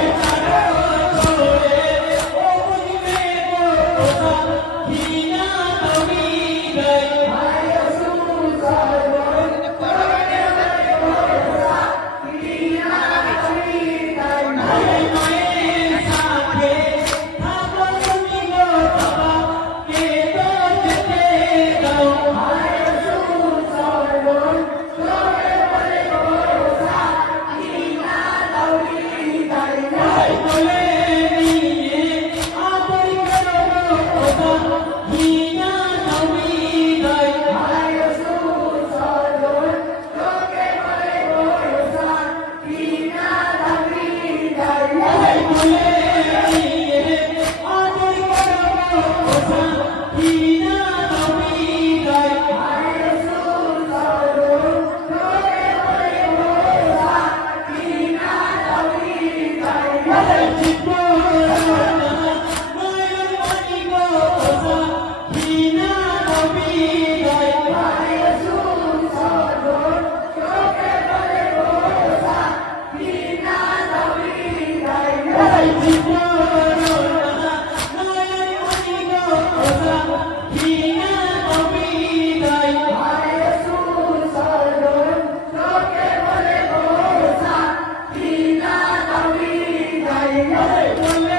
Ei, Yeah. Hey,